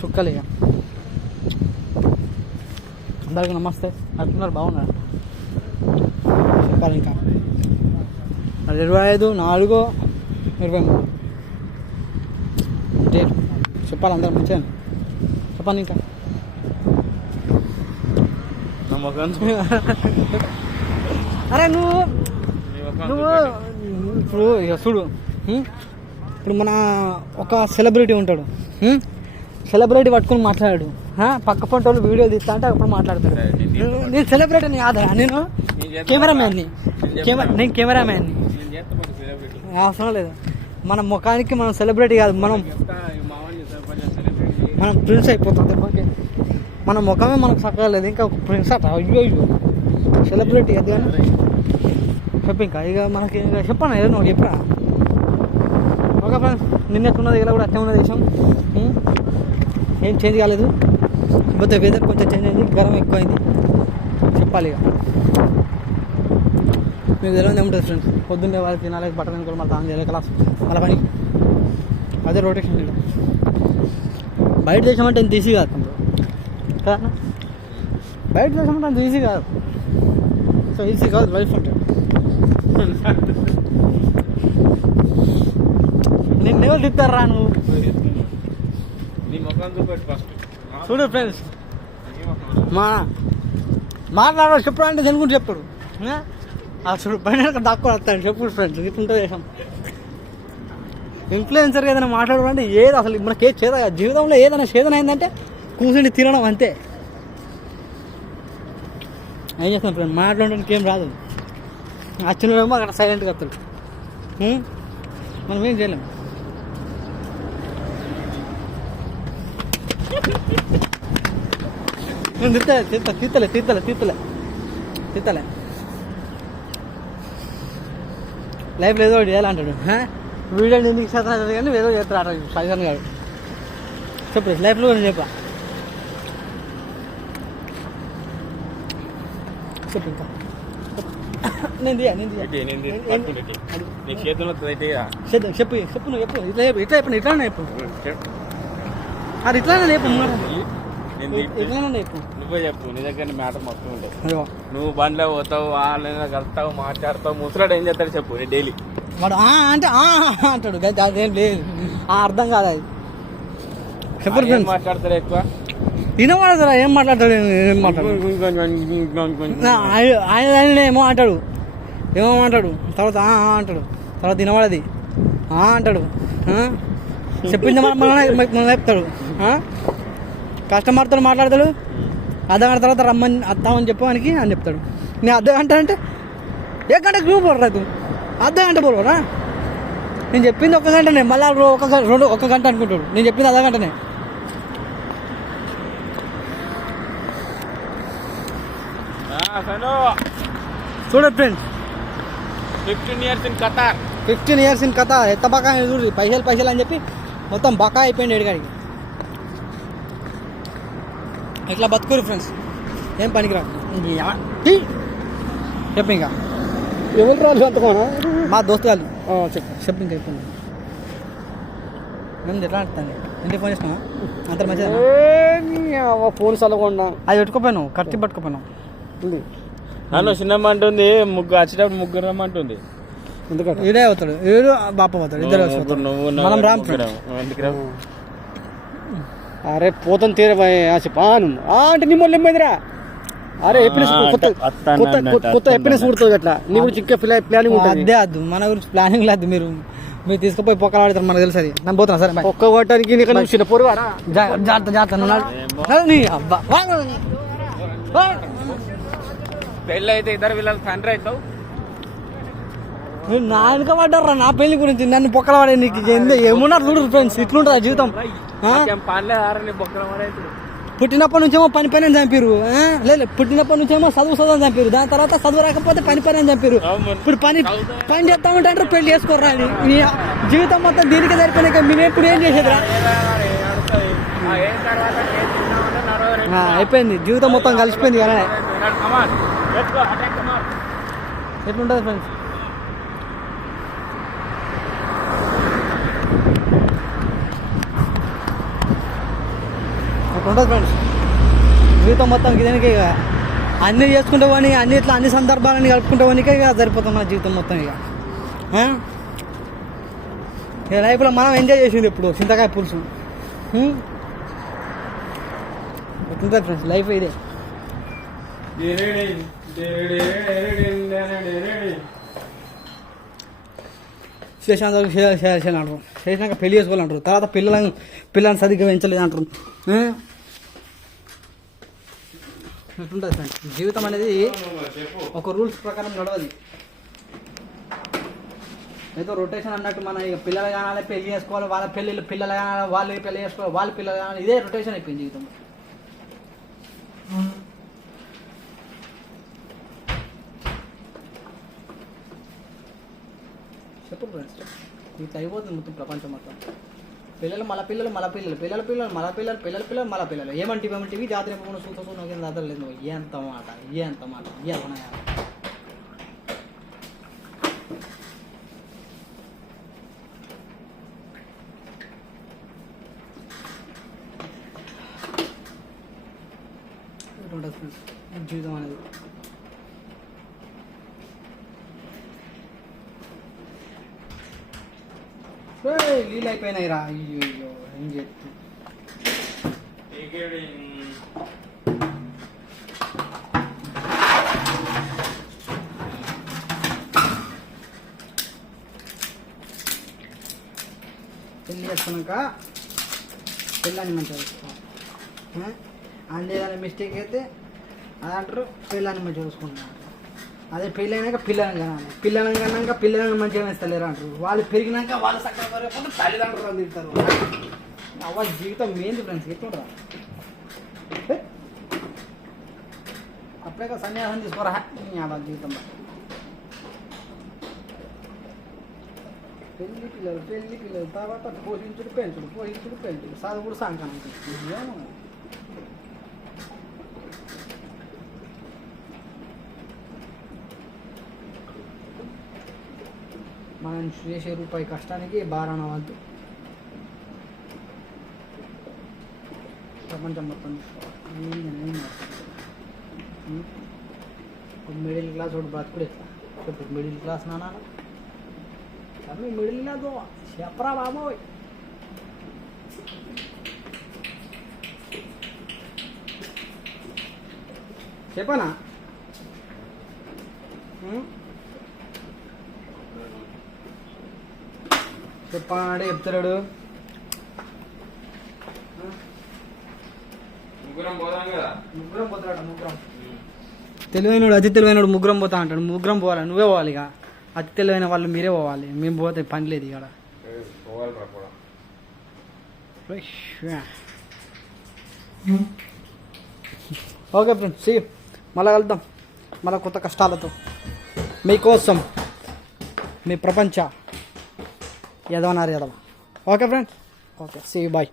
చుక్కలు ఇక. అందరికీ నమస్తే. అట్టున్నారు బాగున్నారు చెప్పాలి. ఇంకా 25, 4, 23 డేట్ చెప్పాలి. అందరూ మంచిగా చెప్పాలి. ఇంకా అరే నువ్వు ఇప్పుడు ఇక చూడు. ఇప్పుడు మన ఒక సెలబ్రిటీ ఉంటాడు. సెలబ్రిటీ పట్టుకుని మాట్లాడాడు. పక్క పంట వాళ్ళు వీడియో తీస్తా అంటే అప్పుడు మాట్లాడతాడు. నేను సెలబ్రిటీని కాదురా, నేను కెమెరామ్యాన్ని. నేను కెమెరామ్యాన్ని. అవసరం లేదు. మన ముఖానికి మనం సెలబ్రిటీ కాదు, మనం ప్రిన్స్ అయిపోతాం. మన ముఖమే మనకు చక్కగా లేదు, ఇంకా ప్రిన్స్ అట. అయ్యో అయ్యో సెలబ్రిటీ అది కానీ చెప్పు. ఇంకా ఇక మనకి చెప్పాను ఏదో నువ్వు చెప్పరా. ఓకే ఫ్రెండ్స్, నిన్నట్టున్నది ఇలా కూడా అట్టే ఉన్నది దేశం. ఏం చేంజ్ కాలేదు. కాకపోతే వెదర్ కొంచెం చేంజ్ అయింది, గరం ఎక్కువైంది చెప్పాలి. ఇక మీకు తెలియదు ఏముంటుంది ఫ్రెండ్స్. పొద్దున్నే వాళ్ళకి తినాలి, బట్టలు అనుకోవాలి, మళ్ళీ తాను చేయాలి క్లాస్ అలా పని. అదే రొటేషన్. ఇక్కడ బయట దేశం అంటే ఎంత ఈజీ కాదు కదా. బయట దేశం అంటే అంత ఈజీ కాదు. సో ఈజీ కాదు లైఫ్ అంటే. నిన్ను ఎవరు తిట్టారా నువ్వు. చూడు ఫ్రెండ్స్, మాట్లాడారు చెప్పు అంటే జనుకుంటూ చెప్తాడు. అసలు బయట దాక్కుని వస్తాడు చెప్పుడు ఫ్రెండ్స్. ఇప్పుడు చేసాం ఇన్ఫ్లుయెన్సర్గా ఏదైనా మాట్లాడాలంటే ఏది అసలు మనకి చేద జీవితంలో ఏదైనా చేదన అయిందంటే కూర్చుని తినడం అంతే. ఏం చేస్తాం ఫ్రెండ్, మాట్లాడడానికి ఏం రాదు. వచ్చినడేమో అక్కడ సైలెంట్గా వస్తాడు. మనం ఏం చేయలేము. నేను తీత్తలే లైఫ్లో ఏదో ఒకటి చేయాలంటాడు. వీడియో ఎందుకు చేస్తాను కానీ ఏదో చేస్తాడు సజన్ గారు. చెప్పు లైఫ్లో నేను చెప్పా. చెప్పు ఇంకా చెప్పు చెప్పు నువ్వు చెప్పు. ఇట్లా చెప్పు ఇట్లానే చెప్పు. అది ఇట్లానే చెప్పు. నువ్వే చెప్పు. నీ దగ్గర మ్యాటర్ మొత్తం ఉంటుంది. నువ్వు బండ్లో పోతావు, వాళ్ళని కలుస్తావు, మాట్లాడతావు. ముసలాడు ఏం చేస్తాడు చెప్పు. నీ డైలీ వాడు అంటే అంటాడు. అదేం లేదు, అర్థం కాదు అది. చెప్పు మాట్లాడతాడు ఎక్కువ. వినవాడదురా ఏం మాట్లాడతాడు. ఏం మాట్లాడు ఆయన ఏమో అంటాడు, ఏమో అంటాడు. తర్వాత అంటాడు. తర్వాత వినవాడది అంటాడు. చెప్పింది మనం చెప్తాడు. కస్టమర్తో మాట్లాడతాడు. అర్ధగంట తర్వాత రమ్మని వస్తామని చెప్పడానికి అని చెప్తాడు. నేను అర్ధగంట అంటే ఏ గంట గ్రూప్ పడరాదు. అర్ధగంట పోరా. నేను చెప్పింది 1 గంటనే, మళ్ళీ 1 గంట అనుకుంటాడు. నేను చెప్పింది అర్ధగంటనే. చూడండి ఫ్రెండ్స్, 15 years in Qatar. ఎంత బకా చూడు. పైసలు అని చెప్పి మొత్తం బకా అయిపోయింది ఎడిగాడికి. ఇట్లా బతుకురు ఫ్రెండ్స్, ఏం పనికిరా. చెప్పు ఇంకా ఎవరు రాదు అంతకోనా. మా దోస్తు వాళ్ళు చెప్పు ఇంకా చెప్పండి. మేము ఎట్లా ఆడుతుంది. ఇంటికి ఫోన్ చేసినా అంత మంచిగా ఫోన్ చల్లకుండా అది పెట్టుకోపోయాను. కత్తి పట్టుకోపోయినావు. నన్ను చిన్నమ్మ అంటుంది, వచ్చేటప్పుడు ముగ్గురు రమ్మంటుంది. ఎందుకంటే ఈడే అవుతాడు, ఈడు బాప అవుతాడు, ఇద్దరు మనం రామ్ ఎందుకు. అరే పోతాను తీరే చెప్పాను అంటే నీ మొన్న ఏమైందిరా. అరే కొత్త హ్యాపీనెస్ పుడుతుంది అట్లా. నీ గురించి ఇంకా ప్లానింగ్ ఉంటుంది. అదే అద్దు మన గురించి ప్లానింగ్ లేదు. మీరు తీసుకుపోయి పొక్కలు ఆడతారు మనకు తెలుసు. అది నేను పోతున్నా సరే. ఒక్క కొట్టడానికి నీకు చిన్న పొరుగారా. జాగ్రత్త అబ్బా. పెళ్ళి అయితే ఇద్దరు వీళ్ళ తండ్రి అవుతావు. నా వెనుక పడ్డారా నా పెళ్లి గురించి. నన్ను పొక్కల పడే నీకు ఏమున్నారు చూడు ఫ్రెండ్స్. ఇట్లుంటుంది జీవితం. పుట్టినప్పటి నుంచేమో పని చంపారు. లేదు పుట్టినప్పటి నుంచేమో చదువు చంపారు. దాని తర్వాత చదువు రాకపోతే పని చంపారు. ఇప్పుడు పని చేస్తామంటే అంటారు పెళ్లి చేసుకోరా అని. జీవితం మొత్తం దీనికి సరిపోయినాక మీరు ఎప్పుడు ఏం చేసేదిరా. అయిపోయింది జీవితం మొత్తం కలిసిపోయింది కదా. ఎట్లుంటుంది ఫ్రెండ్స్. ఉంటుంది ఫ్రెండ్స్ జీవితం మొత్తం దీనికి ఇక అన్నీ చేసుకుంటామని అన్ని సందర్భాలని కలుపుకుంటామనికే ఇక సరిపోతాం మన జీవితం మొత్తం ఇక లైఫ్లో మనం ఎంజాయ్ చేసింది ఇప్పుడు చింతకాయ పులుసు ఉంటుంది ఫ్రెండ్స్ లైఫ్ ఇదే. చేసినంత చేయాలి అంటారు, చేసినాక పెళ్లి చేసుకోవాలంటారు, తర్వాత పిల్లల్ని సరిగ్గా పెంచలేదు అంటారు. ఎట్లుంటుంది ఫ్రెండ్స్ జీవితం అనేది ఒక రూల్స్ ప్రకారం నడవది. ఏదో రొటేషన్ అన్నట్టు మన ఇక పిల్లలు కానాలి పెళ్లి చేసుకోవాలి, వాళ్ళ పిల్లలు కానాలి, వాళ్ళు పెళ్లి చేసుకోవాలి, వాళ్ళ పిల్లలు కానాలి, ఇదే రొటేషన్ అయిపోయింది జీవితం. చెప్పు ఫ్రెండ్స్ ఇట్లా అయిపోతుంది మొత్తం ప్రపంచం మొత్తం. పిల్లలు మళ్ళీ పిల్లలు ఏమంటివి జాతర సూత జాతర లేదు. ఎంత మాట ఇయ్యాలన్నా ఉంటుంది ఫ్రెండ్స్ జీవితం అనేది. నీళ్ళు అయిపోయినాయి రా. అయ్యో ఏం చేస్తా పెళ్ళి చేసుకున్నాక పెళ్ళాన్ని మంచిగా చూసుకోవాలి. అందులో ఏదైనా మిస్టేక్ అయితే అది అంటారు పిల్లని మంచిగా చూసుకుంటున్నారు. అదే పెళ్ళి అయినాక పిల్లలని కన్నాక పిల్లలని మంచిగా వేస్తలేరు అంటారు. వాళ్ళు పెరిగినాక వాళ్ళు సక్కగా తల్లిదండ్రులు తింటారు. అవ్వ జీవితం ఏంది ఫ్రెండ్స్ ఎట్లుంటారా? అప్పుడే సన్యాసం తీసుకోరా అలా జీవితంలో. పెళ్లి పిల్లలు తర్వాత పోషించుడు పెంచుడు చదువుడు సాంకానం ఏమో. మనం చేసే రూపాయి కష్టానికి బారాన వద్దు. ప్రపంచం మొత్తం మిడిల్ క్లాస్ ఒకటి బ్రతుకుడు ఎట్లా చెప్పు? మిడిల్ క్లాస్ నాన్న అవి మిడిల్ క్లాస్ చెప్పరా బాబోయ్. చెప్పనా? చెప్పానంటే చెప్తాడు. ముగ్గురం పోతాడట. తెలివైనడు అతి తెలివైనడు ముగ్గురం పోతా అంటాడు. ముగ్గురం పోవాలి, నువ్వే పోవాలి. ఇక అతి తెలివైన వాళ్ళు మీరే పోవాలి, మేము పోతే పని లేదు ఇక్కడ. ఓకే ఫ్రెండ్స్ సీ మళ్ళీ కలుద్దాం మళ్ళీ కొత్త కష్టాలతో మీకోసం మీ ప్రపంచ యదవనారు యదవ. Okay friends okay see bye.